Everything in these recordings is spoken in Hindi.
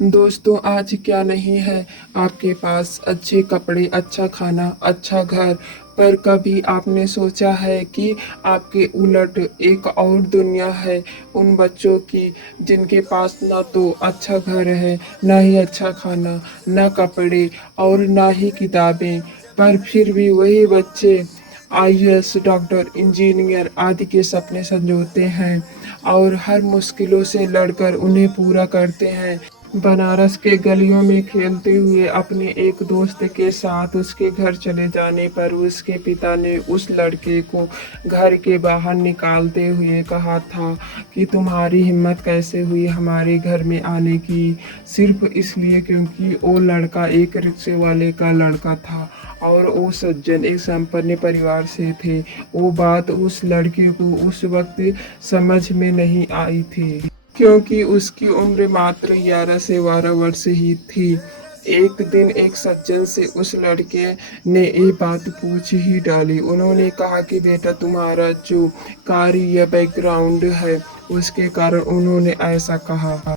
दोस्तों, आज क्या नहीं है आपके पास अच्छे कपड़े, अच्छा खाना, अच्छा घर, पर कभी आपने सोचा है कि आपके उलट एक और दुनिया है उन बच्चों की जिनके पास ना तो अच्छा घर है, ना ही अच्छा खाना, ना कपड़े और ना ही किताबें, पर फिर भी वही बच्चे आईएएस, डॉक्टर, इंजीनियर आदि के सपने संजोते हैं और हर मुश्किलों से लड़कर उन्हें पूरा करते हैं। बनारस के गलियों में खेलते हुए अपने एक दोस्त के साथ उसके घर चले जाने पर उसके पिता ने उस लड़के को घर के बाहर निकालते हुए कहा था कि तुम्हारी हिम्मत कैसे हुई हमारे घर में आने की, सिर्फ इसलिए क्योंकि वो लड़का एक रिक्शे वाले का लड़का था और वो सज्जन एक संपन्न परिवार से थे। वो बात उस लड़के को उस वक्त समझ में नहीं आई थी क्योंकि उसकी उम्र मात्र 11 से 12 वर्ष ही थी। एक दिन एक सज्जन से उस लड़के ने ये बात पूछ ही डाली। उन्होंने कहा कि बेटा, तुम्हारा जो कार्य या बैकग्राउंड है उसके कारण उन्होंने ऐसा कहा।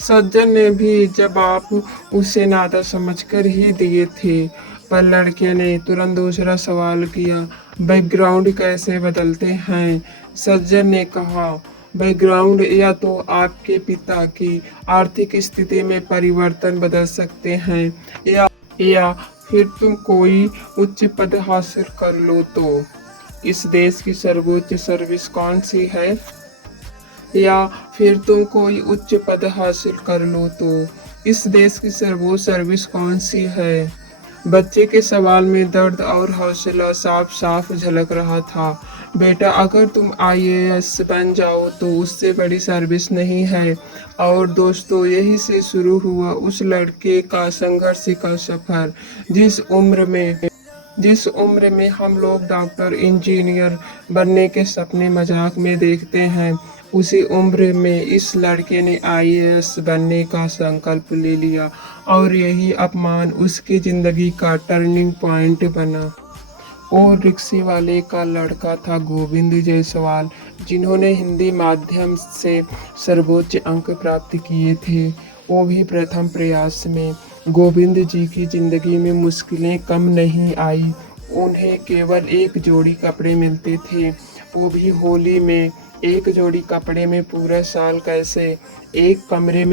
सज्जन ने भी जवाब उसे नादा समझकर ही दिए थे, पर लड़के ने तुरंत दूसरा सवाल किया, बैकग्राउंड कैसे बदलते हैं? सज्जन ने कहा, बैकग्राउंड या तो आपके पिता की आर्थिक स्थिति में परिवर्तन बदल सकते हैं या फिर तुम कोई उच्च पद हासिल कर लो तो। इस देश की सर्वोच्च सर्विस कौन सी है? या फिर तुम कोई उच्च पद हासिल कर लो तो। इस देश की सर्वोच्च सर्विस कौन सी है? बच्चे के सवाल में दर्द और हौसला साफ साफ झलक रहा था। बेटा, अगर तुम आईएएस बन जाओ तो उससे बड़ी सर्विस नहीं है। और दोस्तों, यही से शुरू हुआ उस लड़के का संघर्ष का सफर। जिस उम्र में हम लोग डॉक्टर, इंजीनियर बनने के सपने मजाक में देखते हैं, उसी उम्र में इस लड़के ने आईएएस बनने का संकल्प ले लिया और यही अपमान उसकी जिंदगी का टर्निंग पॉइंट बना। और रिक्शे वाले का लड़का था गोविंद जायसवाल, जिन्होंने हिंदी माध्यम से सर्वोच्च अंक प्राप्त किए थे, वो भी प्रथम प्रयास में। गोविंद जी की जिंदगी में मुश्किलें कम नहीं आई। उन्हें केवल एक जोड़ी कपड़े मिलते थे, वो भी होली में। एक जोड़ी कपड़े में पूरा साल कैसे? एक कमरे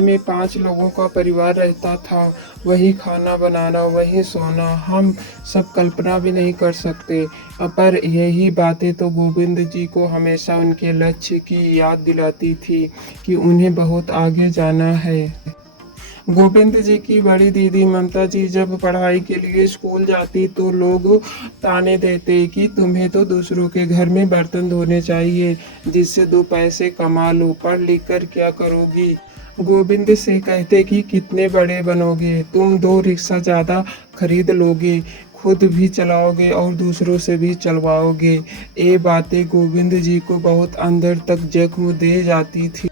में 5 लोगों का परिवार रहता था। वही खाना बनाना, वही सोना, हम सब कल्पना भी नहीं कर सकते। पर यही बातें तो गोविंद जी को हमेशा उनके लक्ष्य की याद दिलाती थी कि उन्हें बहुत आगे जाना है। गोविंद जी की बड़ी दीदी ममता जी जब पढ़ाई के लिए स्कूल जाती तो लोग ताने देते कि तुम्हें तो दूसरों के घर में बर्तन धोने चाहिए, जिससे 2 पैसे कमा लो, पढ़ लिख कर क्या करोगी? गोविंद से कहते कि कितने बड़े बनोगे, तुम 2 रिक्शा ज्यादा खरीद लोगे, खुद भी चलाओगे और दूसरों से भी चलवाओगे। ये बातें गोविंद जी को बहुत अंदर तक जख्म दे जाती थी,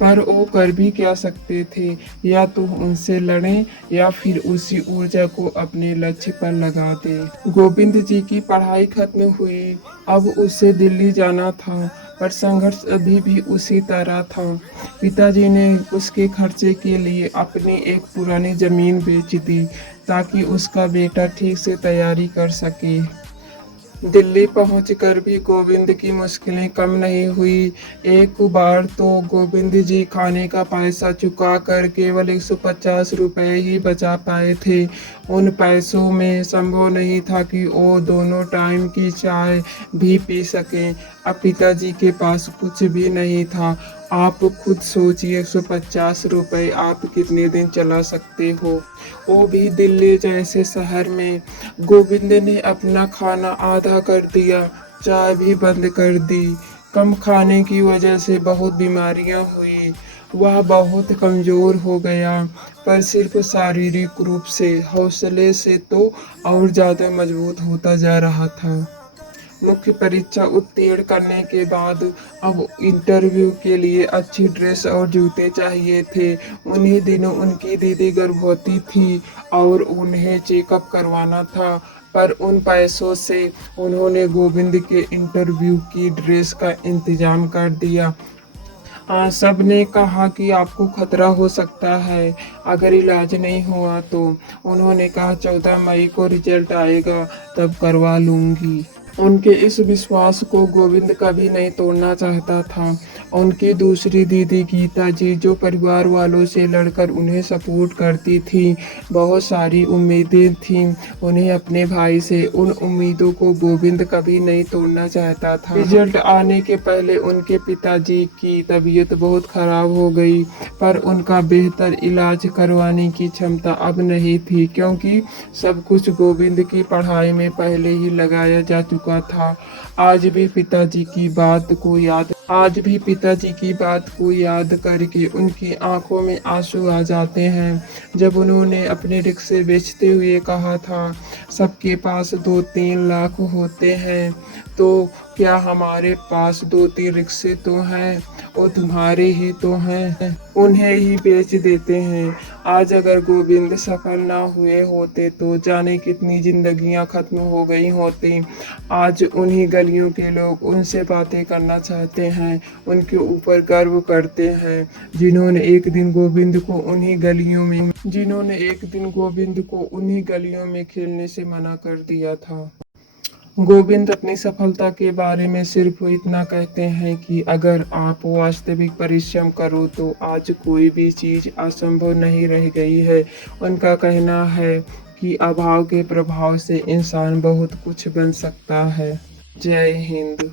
पर वो कर भी क्या सकते थे? या तो उनसे लड़ें या फिर उसी ऊर्जा को अपने लक्ष्य पर लगा दें। गोविंद जी की पढ़ाई खत्म हुई, अब उसे दिल्ली जाना था, पर संघर्ष अभी भी उसी तरह था। पिताजी ने उसके खर्चे के लिए अपनी एक पुरानी जमीन बेच दी ताकि उसका बेटा ठीक से तैयारी कर सके। दिल्ली पहुंचकर भी गोविंद की मुश्किलें कम नहीं हुई। एक बार तो गोविंद जी खाने का पैसा चुका कर केवल 150 रुपए ही बचा पाए थे। उन पैसों में संभव नहीं था कि वो दोनों टाइम की चाय भी पी सकें। अब पिताजी के पास कुछ भी नहीं था। आप खुद सोचिए, 150 रुपए आप कितने दिन चला सकते हो, वो भी दिल्ली जैसे शहर में। गोविंद ने अपना खाना आधा कर दिया, चाय भी बंद कर दी। कम खाने की वजह से बहुत बीमारियां हुई। वह बहुत कमजोर हो गया, पर सिर्फ शारीरिक रूप से, हौसले से तो और ज्यादा मजबूत होता जा रहा था। मुख्य परीक्षा उत्तीर्ण करने के बाद अब इंटरव्यू के लिए अच्छी ड्रेस और जूते चाहिए थे। उन्हीं दिनों उनकी दीदी गर्भवती थी और उन्हें चेकअप करवाना था, पर उन पैसों से उन्होंने गोविंद के इंटरव्यू की ड्रेस का इंतजाम कर दिया। सबने कहा कि आपको खतरा हो सकता है अगर इलाज नहीं हुआ तो। उन्होंने कहा 14 मई को रिजल्ट आएगा तब करवा लूंगी। उनके इस विश्वास को गोविंद कभी नहीं तोड़ना चाहता था। उनकी दूसरी दीदी गीता जी जो परिवार वालों से लड़कर उन्हें सपोर्ट करती थी, बहुत सारी उम्मीदें थीं उन्हें अपने भाई से। उन उम्मीदों को गोविंद कभी नहीं तोड़ना चाहता था। रिजल्ट आने के पहले उनके पिताजी की तबीयत बहुत खराब हो गई, पर उनका बेहतर इलाज करवाने की क्षमता अब नहीं थी, क्योंकि सब कुछ गोविंद की पढ़ाई में पहले ही लगाया जा चुका था। आज भी पिताजी की बात को याद करके उनकी आंखों में आंसू आ जाते हैं। जब उन्होंने अपने रिक्शे बेचते हुए कहा था, सबके पास 2-3 लाख होते हैं, तो क्या हमारे पास 2-3 रिक्शे तो हैं, वो तुम्हारे ही तो हैं, उन्हें ही बेच देते हैं। आज अगर गोविंद सफल ना हुए होते तो जाने कितनी जिंदगियां खत्म हो गई होती। आज उन्हीं गलियों के लोग उनसे बातें करना चाहते हैं, उनके ऊपर गर्व करते हैं, जिन्होंने एक दिन गोविंद को उन्हीं गलियों में खेलने से मना कर दिया था। गोविंद अपनी सफलता के बारे में सिर्फ इतना कहते हैं कि अगर आप वास्तविक परिश्रम करो तो आज कोई भी चीज़ असंभव नहीं रह गई है। उनका कहना है कि अभाव के प्रभाव से इंसान बहुत कुछ बन सकता है। जय हिंद।